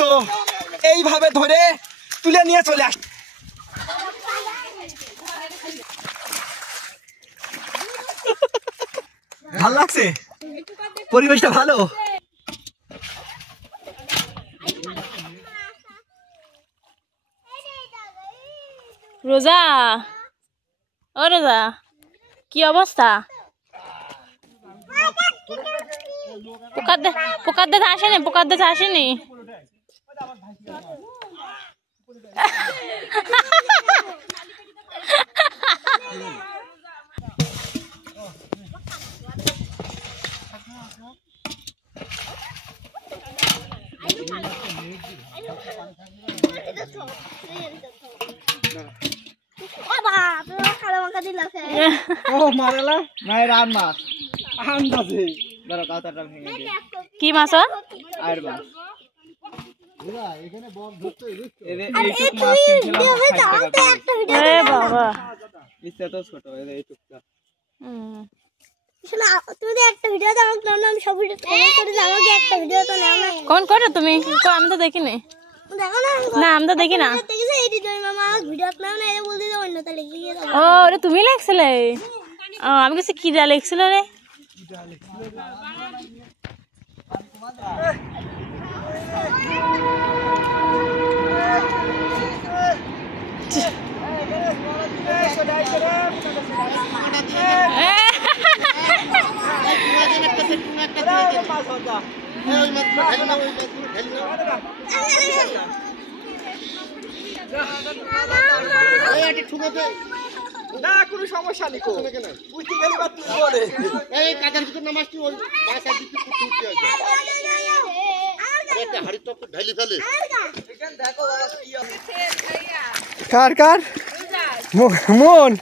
তো এইভাবে ধরে তুলে নিয়ে চলে আস। ভালো লাগছে, পরিবেশটা ভালো। রোজা, ও রোজা, কি অবস্থা? পোকার দেশে আসেনি, পোকার দেশে আসেনি। কি মাছ? কোন করে তুমি? আমি তো দেখিনি। না আমি তো দেখি না। ও ওটা তুমি লিখছিলে? ও আমি কাছে কি যা লিখছিল রে। না কোনো সমস্যা নেই, বুঝতে গেলে বা তুই বলে এই কাদার ভিতর নামাজটি ওই বাসার দিকে উঠতে আছে। একটা হাড়ি টপ ঢালি ফেলে। কার কার মন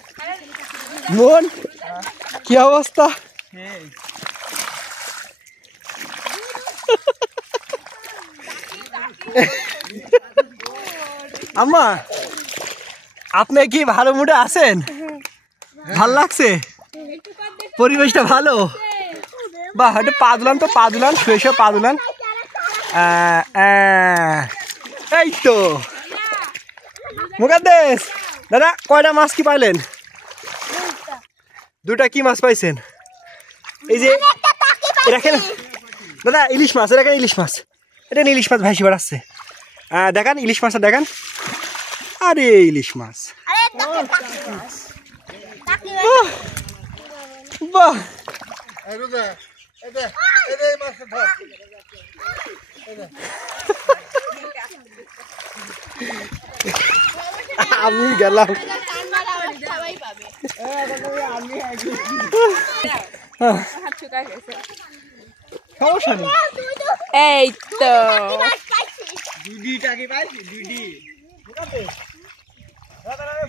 মন কি অবস্থা? আম্মা আপনি কি ভালো মুডে আছেন? ভাল লাগছে, পরিবেশটা ভালো। বাহ একটু পা দুলান তো, পা দুলান, শুয়ে শুয়ে পা দুলান। এই তো মুকাদ্দেস দাদা, কয়টা মাছ কি পাইলেন? দুটা। কি মাছ পাইছেন? এই যে দেখেন দাদা, ইলিশ মাছ। দেখেন ইলিশ মাছ, এটা ইলিশ মাছ ভাইসি বেড়াচ্ছে। দেখান ইলিশ মাছটা দেখান। আরে ইলিশ মাছ, বাহ। আমি গেলাম। এই তো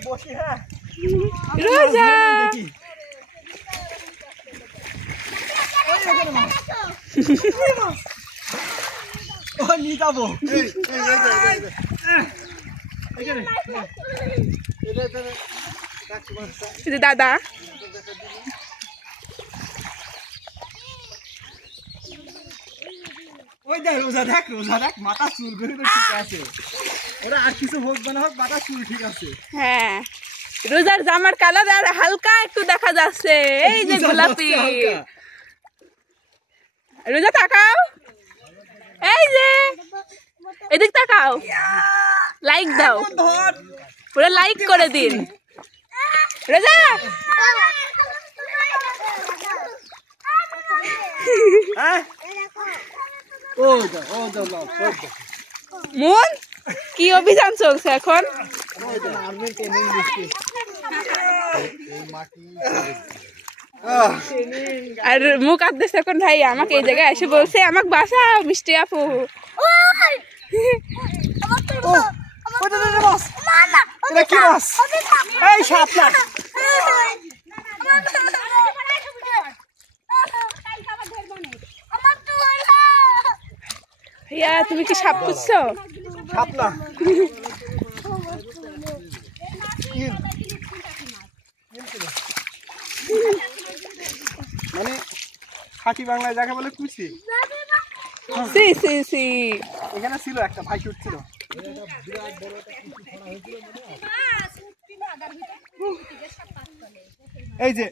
বসি। হ্যাঁ রোজা নিয়ে যাবো। দাদা ওই দেখ রোজা, দেখ রোজা, দেখ মাথা চুল করে ঠিক আছে। ওরা আর কিছু হোক বা না হোক, মাথা চুল ঠিক আছে। হ্যাঁ রোজার জামার কালার আর হালকা একটু দেখা যাচ্ছে। এই যে গোলাপি। রোজা তাকাও, এই যে এদিক তাকাও, লাইক দাও, পুরো লাইক করে দিন। রোজা মন কি অভিযান চলছে এখন? আর মুকাদ্দেস এখন ভাই আমাকে এই জায়গায় এসে বলছে আমাকে বাঁচাও মিষ্টি আপু। ভাইয়া তুমি কি সাপ খুঁজছো? সাপ না, মানে খাঁটি বাংলায় যাকে বলে কুচি। সি সি সি এখানে ছিল একটা ভাই উঠছিল। এই যে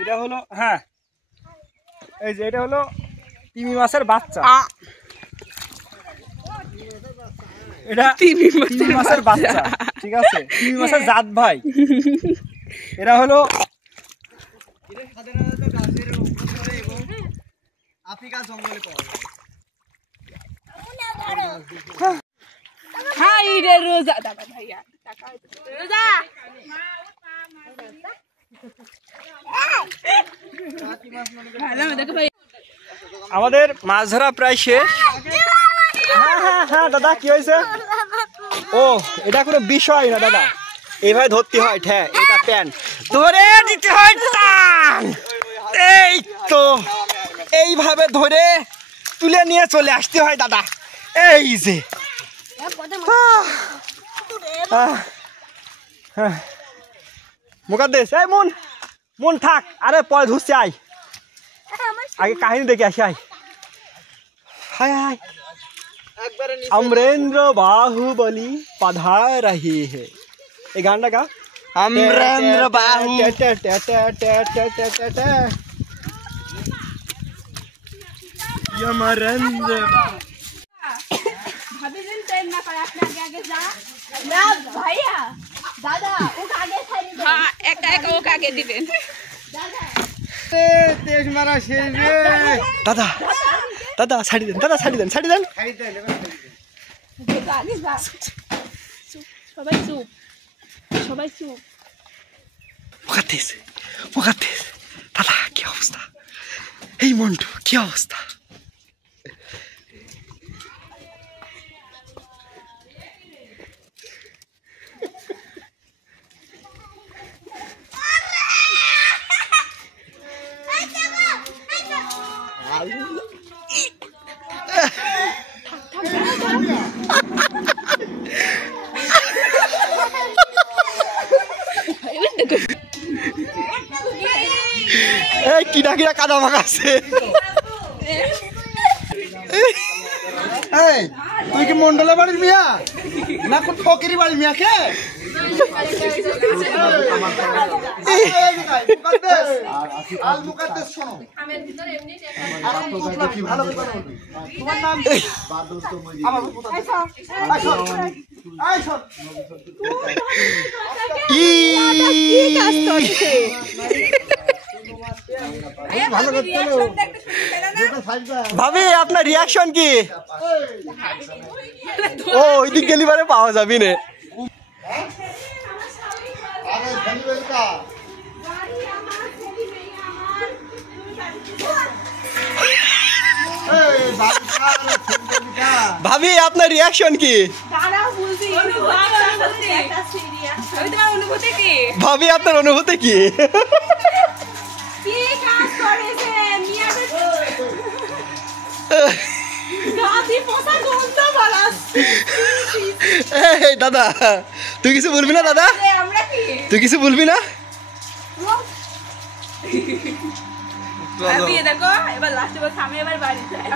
এটা হলো, হ্যাঁ এই যে এটা হলো তিমি মাছের বাচ্চা। এটা তিমি মাছের বাচ্চা, ঠিক আছে, তিমি মাছের জাত ভাই। এরা হলো আফ্রিকা জঙ্গলে পাওয়া যায়। হাই রে রোজা দাদা ভাইয়া রোজা আমাদের মাছ ধরা প্রায় শেষ। হ্যাঁ হ্যাঁ হ্যাঁ দাদা কি হয়েছে? ও এটা কোনো বিষয় না দাদা, এইভাবে ধরতে হয়, হ্যাঁ এটা প্যান ধরে দিতে হয় টান। এই তো এইভাবে ধরে তুলে নিয়ে চলে আসতে হয় দাদা। এই যে মুকাদ্দেস, এই মন মন থাক, আরে পরে ধুসছে, আয় আগে কাহিনী দেখে আসি। আয় হায় হায় अमरेंद्र बाहुबली पधार रही है। ये गाना का अमरेंद्र बाहु अमरेंद्र भाभी दिन ट्रेन ना पाए अपने आगे आगे जा ना भैया दादा वो आगे खाई हां एक वो आगे दिबेन दादा তেজ মারা শেষ রে। दादा दादा साड़ी देन, दादा साड़ी देन, साड़ी देन। আগে যা সবাই চুপ সবাই চুপ। মুকাদ্দেস মুকাদ্দেস দাদা কি অবস্থা? এই মন্টু কি অবস্থা? এই কিনা কিনা কাদা মাখাচ্ছে। এই তুই কি মন্ডলের বাড়ির মিয়া না কোন ফকিরি বাড়ির মিয়া কে? আল মুকাদ্দেস শোনো, কি ভালো কথা বলবি। তোমার নাম কি? আমার ভাবি আপনার রিয়াকশন কি? ও ওই দিক গেলি বারে পাওয়া যাবি না। ভাবি আপনার রিয়াকশন কি? ভাবি আপনার অনুভূতি কি? এই দাদা তুই কিছু বলবি না? দাদা তুই কিছু বলবি না? দেখো এবার লাস্টে বলছে আমি এবার বাড়ি যাই,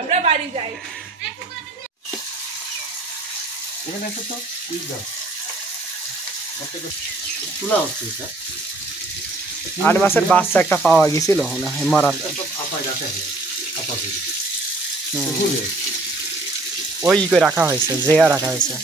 আমরা বাড়ি যাই। আট মাসের বাচ্চা একটা পাওয়া গেছিল মারা, ওই করে রাখা হয়েছে, জেয়া রাখা হয়েছে।